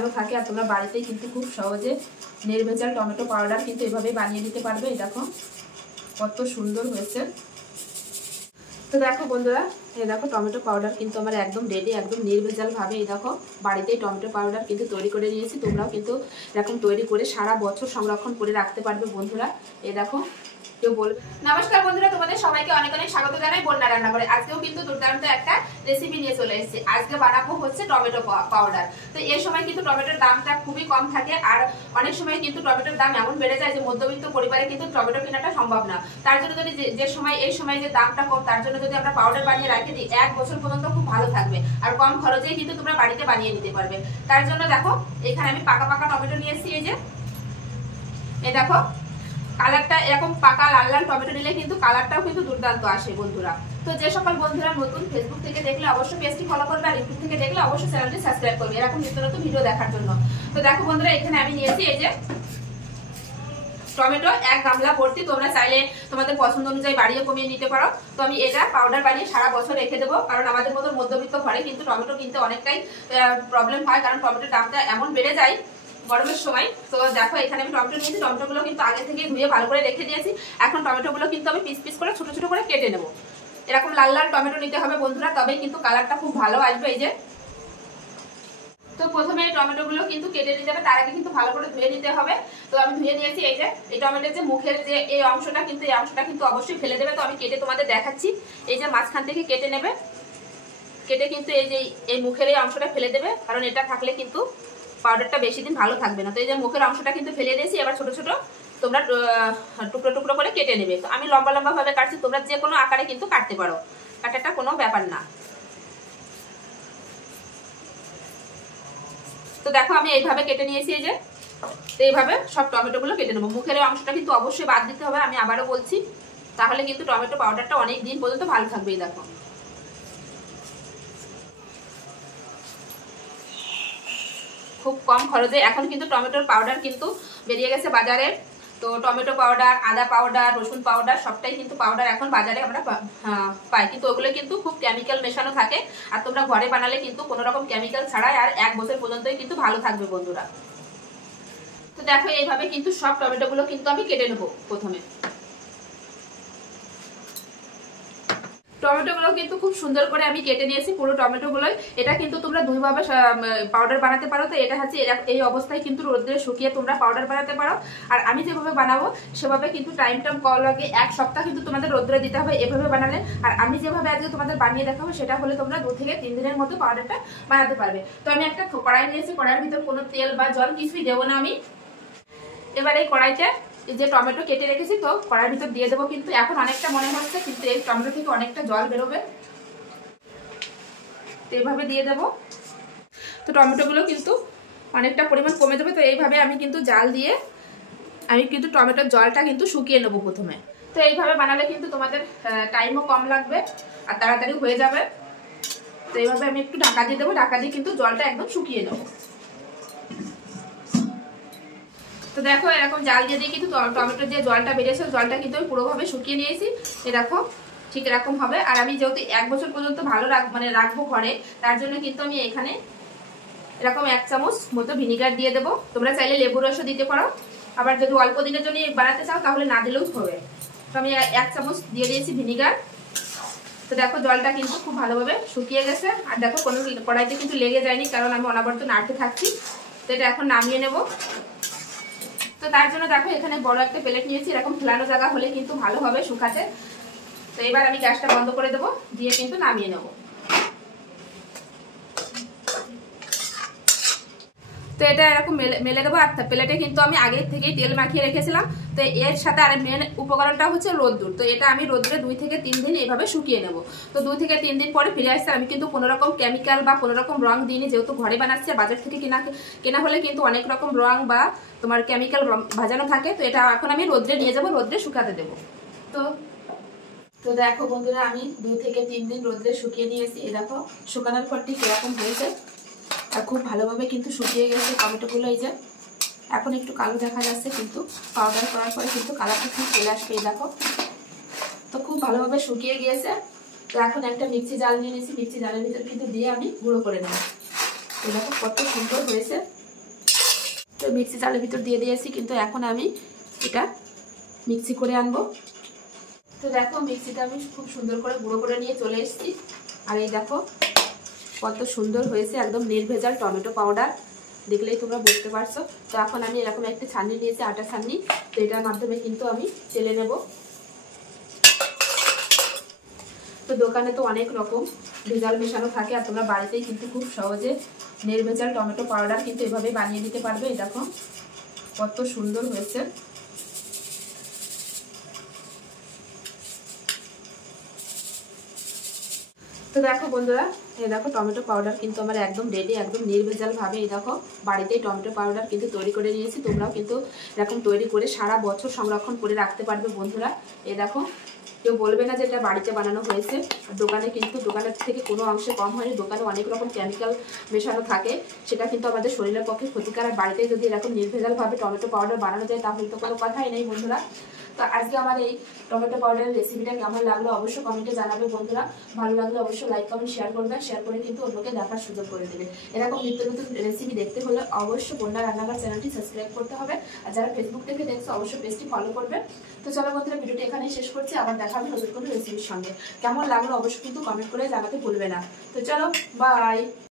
মেশানো থাকে আর তোমরা বাড়িতেই কিন্তু খুব সহজে নির্ভেজাল টমেটো পাউডার কিন্তু এভাবে বানিয়ে নিতে পারবে। এই দেখো কত সুন্দর হয়েছে। তো দেখো বন্ধুরা, এই দেখো টমেটো পাউডার কিন্তু আমার একদম রেডি, একদম নির্ভেজালভাবে এই দেখো বাড়িতেই টমেটো পাউডার কিন্তু তৈরি করে নিয়েছি। তোমরাও কিন্তু এরকম তৈরি করে সারা বছর সংরক্ষণ করে রাখতে পারবে বন্ধুরা। এই দেখো কেউ বলবে। নমস্কার বন্ধুরা, তোমাদের সবাইকে অনেক অনেক স্বাগত জানাই বন্যা রান্না করে। আজকেও কিন্তু দুর্দান্ত একটা রেসিপি নিয়ে চলে এসেছি। আজকে বানাবো হচ্ছে টমেটো পাউডার। তো এই সময় কিন্তু টমেটোর দামটা খুবই কম থাকে, আর অনেক সময় কিন্তু টমেটোর দাম এমন বেড়ে যায় যে মধ্যবিত্ত পরিবারে কিন্তু টমেটো কেনাটা সম্ভব না। তার জন্য যদি যে সময় এই সময় যে দামটা কম, তার জন্য যদি আমরা পাউডার বানিয়ে রাখি দিই 1 বছর পর্যন্ত খুব ভালো থাকবে, আর কম খরচেই কিন্তু তোমরা বাড়িতে বানিয়ে নিতে পারবে। তার জন্য দেখো এখানে আমি পাকা পাকা টমেটো নিয়ে এসেছি। এই দেখো কালারটা এরকম পাকা লাল লাল টমেটো নিলে কিন্তু কালারটাও কিন্তু দুর্দান্ত আসে বন্ধুরা। তো যে সকল বন্ধুরা নতুন ফেসবুক থেকে দেখলে অবশ্যই পেজটি ফলো করবে, আর ইউটিউব থেকে দেখলে অবশ্যই চ্যানেলটি সাবস্ক্রাইব করবে এরকম নিত্য নতুন ভিডিও দেখার জন্য। তো দেখো বন্ধুরা, এখানে আমি নিয়েছি এই যে টমেটো 1 গামলা ভর্তি। তোমরা চাইলে তোমাদের পছন্দ অনুযায়ী বাড়িয়ে কমিয়ে নিতে পারো। তো আমি এটা পাউডার বানিয়ে সারা বছর রেখে দেবো, কারণ আমাদের মতো মধ্যবিত্ত ঘরে কিন্তু টমেটো কিনতে অনেকটাই প্রবলেম হয়, কারণ টমেটোর দামটা এমন বেড়ে যায় গরমের সময়। তো দেখো এখানে আমি টমেটো নিয়েছি, টমেটোগুলো কিন্তু আগে থেকে ধুয়ে ভালো করে রেখে দিয়েছি। এখন টমেটোগুলো কিন্তু আমি পিস পিস করে ছোট ছোট করে কেটে নেব। এরকম লাল লাল টমেটো নিতে হবে বন্ধুরা, তবেই কিন্তু কালারটা খুব ভালো আসবে। এই যে তো প্রথমে টমেটোগুলো কিন্তু কেটে নিতে হবে, তার আগে কিন্তু ভালো করে ধুয়ে নিতে হবে। তো আমি ধুয়ে নিয়েছি। এই যে এই টমেটোর যে মুখের যে এই অংশটা কিন্তু অবশ্যই ফেলে দেবে। তো আমি কেটে তোমাদের দেখাচ্ছি। এই যে মাঝখান থেকে কেটে নেবে, কেটে কিন্তু এই যে এই মুখের এই অংশটা ফেলে দেবে, কারণ এটা থাকলে কিন্তু পাউডারটা বেশি দিন ভালো থাকবে না। তো এই যে মুখের অংশটা কিন্তু ফেলে দিয়েছি। এবার ছোট ছোট তোমরা টুকরো টুকরো করে কেটে নেবে। তো আমি লম্বা লম্বা ভাবে কাটছি, তোমরা যে কোনো আকারে কিন্তু কাটতে পারো, কাটাটা কোনো ব্যাপার না। তো দেখো আমি এইভাবে কেটে নিয়েছি। এই যে তো এইভাবে সব টমেটোগুলো কেটে নেবো। মুখের অংশটা কিন্তু অবশ্যই বাদ দিতে হবে, আমি আবারও বলছি, তাহলে কিন্তু টমেটো পাউডারটা অনেক দিন পর্যন্ত ভালো থাকবে। এই দেখো খুব কম খরচে এখন কিন্তু টমেটোর পাউডার কিন্তু বেরিয়ে গেছে বাজারে। তো টমেটো পাউডার, আদা পাউডার, রসুন পাউডার সবটাই কিন্তু পাউডার এখন বাজারে আমরা পাই, কিন্তু ওগুলো কিন্তু খুব কেমিক্যাল মেশানো থাকে। আর তোমরা ঘরে বানালে কিন্তু কোনো রকম কেমিক্যাল ছাড়াই আর 1 বছর পর্যন্তই কিন্তু ভালো থাকবে বন্ধুরা। তো দেখো এইভাবে কিন্তু সব টমেটোগুলো কিন্তু আমি কেটে নেবো। প্রথমে টমেটোগুলো কিন্তু খুব সুন্দর করে আমি কেটে নিয়েছি পুরো টমেটোগুলোই। এটা কিন্তু তোমরা দুইভাবে পাউডার বানাতে পারো। তো এটা হচ্ছে এই অবস্থায় কিন্তু রোদ্রে শুকিয়ে তোমরা পাউডার বানাতে পারো। আর আমি যেভাবে বানাবো সেভাবে কিন্তু টাইমটা কম লাগে, 1 সপ্তাহ কিন্তু তোমাদের রোদ্রে দিতে হবে এভাবে বানালে। আর আমি যেভাবে আজকে তোমাদের বানিয়ে দেখাবো সেটা হলে তোমরা 2 থেকে 3 দিনের মতো পাউডারটা বানাতে পারবে। তো আমি একটা কড়াই নিয়েছি, কড়াইয়ের ভিতর কোনো তেল বা জল কিছুই দেবো না আমি। এবার এই কড়াইতে যে টমেটো কেটে রেখেছি তো কড়াইয়ের ভিতর দিয়ে দেবো। কিন্তু এখন অনেকটা মনে হচ্ছে, কিন্তু এই টমেটো থেকে অনেকটা জল বেরোবে, তো এইভাবে দিয়ে দেবো। তো টমেটোগুলো কিন্তু অনেকটা পরিমাণ কমে যাবে। তো এইভাবে আমি কিন্তু জাল দিয়ে আমি কিন্তু টমেটোর জলটা কিন্তু শুকিয়ে নেবো প্রথমে। তো এইভাবে বানালে কিন্তু তোমাদের টাইমও কম লাগবে আর তাড়াতাড়ি হয়ে যাবে। তো এইভাবে আমি একটু ঢাকা দিয়ে দেবো, ঢাকা দিয়ে কিন্তু জলটা একদম শুকিয়ে নেবো। তো দেখো এরকম জাল দিয়ে দিয়ে কিন্তু টমেটোর যে জলটা বেরিয়েছে জলটা কিন্তু আমি পুরোভাবে শুকিয়ে নিয়েছি। এই দেখো ঠিক এরকম হবে। আর আমি যেহেতু 1 বছর পর্যন্ত ভালো রাখবো ঘরে, তার জন্য কিন্তু আমি এখানে এরকম 1 চামচ মতো ভিনিগার দিয়ে দেবো। তোমরা চাইলে লেবুর রসও দিতে পারো, আবার যদি অল্প দিনের জন্য বানাতে চাও তাহলে না দিলেও হবে। তো আমি 1 চামচ দিয়ে দিয়েছি ভিনিগার। তো দেখো জলটা কিন্তু খুব ভালোভাবে শুকিয়ে গেছে। আর দেখো কোনো কড়াইতে কিন্তু লেগে যায়নি, কারণ আমি অনবরত নাড়তে থাকছি। তো এটা এখন নামিয়ে নেব। তো তার জন্য দেখো এখানে বড় একটা প্লেট নিয়েছি, এরকম ফেলানো জায়গা হলে কিন্তু ভালো হবে শুকাতে। তো এবার আমি গ্যাসটা বন্ধ করে দেবো, দিয়ে কিন্তু নামিয়ে নেব। তো এটা এরকম মেলে দেবো। আর প্লেটে কিন্তু আমি আগে থেকেই তেল মাখিয়ে রেখেছিলাম। তো এর সাথে আর মেন উপকরণটা হচ্ছে রোদ্দুর। তো এটা আমি রোদ্রে 2 থেকে 3 দিন এইভাবে শুকিয়ে নেব। তো 2 থেকে 3 দিন পরে ফিরে আসছে। আমি কিন্তু কোনো রকম কেমিক্যাল বা কোনো রকম রং দিইনি, যেহেতু ঘরে বানাচ্ছি। বাজার থেকে কেনা হলে কিন্তু অনেক রকম রং বা তোমার কেমিক্যাল ভাজানো থাকে। তো এটা এখন আমি রোদ্রে নিয়ে যাবো, রোদ্রে শুকাতে দেবো। তো দেখো বন্ধুরা, আমি 2 থেকে 3 দিন রোদ্রে শুকিয়ে নিয়েছি। এই দেখো শুকানোর পর ঠিক এরকম হয়েছে, আর খুব ভালোভাবে কিন্তু শুকিয়ে গেছে টমেটোগুলো। এই যে এখন একটু কালো দেখা যাচ্ছে, কিন্তু পাউডার করার পরে কিন্তু কালারটা ঠিক চলে আসবে। এই দেখো তো খুব ভালোভাবে শুকিয়ে গিয়েছে। তো এখন একটা মিক্সি জাল নিয়ে নিয়েছি, মিক্সি জালের ভিতর কিন্তু দিয়ে আমি গুঁড়ো করে নেব। এই দেখো কত সুন্দর হয়েছে। তো মিক্সি জারের ভিতর দিয়ে দিয়েছি, কিন্তু এখন আমি এটা মিক্সি করে আনবো। তো দেখো মিক্সিটা আমি খুব সুন্দর করে গুঁড়ো করে নিয়ে চলে এসেছি। আর এই দেখো কত সুন্দর হয়েছে, একদম নির্ভেজাল টমেটো পাউডার, দেখলেই তোমরা বুঝতে পারছো। তো এখন আমি এরকম একটা ছাঁকনি নিয়েছি, আটা ছাঁকনি, তো এটার মাধ্যমে কিন্তু আমি চেলে নেব। তো দোকানে তো অনেক রকম ভেজাল মেশানো থাকে, আর তোমরা বাড়িতেই কিন্তু খুব সহজে নির্ভেজাল টমেটো পাউডার কিন্তু এভাবে বানিয়ে নিতে পারবে। এই দেখো কত সুন্দর হয়েছে। তো দেখো বন্ধুরা, এই দেখো টমেটো পাউডার কিন্তু আমার একদম রেডি, একদম নির্ভেজাল ভাবে। এই দেখো বাড়িতেই টমেটো পাউডার কিন্তু তৈরি করে নিয়েছি। তোমরাও কিন্তু এরকম তৈরি করে সারা বছর সংরক্ষণ করে রাখতে পারবে বন্ধুরা। এই দেখো কেউ বলবে না যে এটা বাড়িতে বানানো হয়েছে। দোকানে কিন্তু দোকানের থেকে কোনো অংশে কম হয়নি, দোকানে অনেক রকম কেমিক্যাল মেশানো থাকে, সেটা কিন্তু আমাদের শরীরের পক্ষে ক্ষতিকর। আর বাড়িতে যদি এরকম নির্ভেজালভাবে টমেটো পাউডার বানানো যায় তাহলে তো কোনো কথাই নেই বন্ধুরা। তো আজকে আমার এই টমেটো পাউডারের রেসিপিটা কেমন লাগলো অবশ্যই কমেন্টে জানাবে বন্ধুরা। ভালো লাগলে অবশ্যই লাইক কমেন্ট শেয়ার করবে, শেয়ার করে কিন্তু অন্যকে দেখার সুযোগ করে দেবে। এরকম নিত্য নতুন রেসিপি দেখতে হলে অবশ্যই বন্যা রান্নাঘর চ্যানেলটি সাবস্ক্রাইব করতে হবে। আর যারা ফেসবুক থেকে দেখছো অবশ্যই পেজটি ফলো করবে। তো চলো বন্ধুরা, ভিডিওটি এখানেই শেষ করছি, আবার দেখা হবে নতুন কোনো রেসিপির সঙ্গে। কেমন লাগলো অবশ্যই কিন্তু কমেন্ট করে জানাতে ভুলবে না। তো চলো, বাই।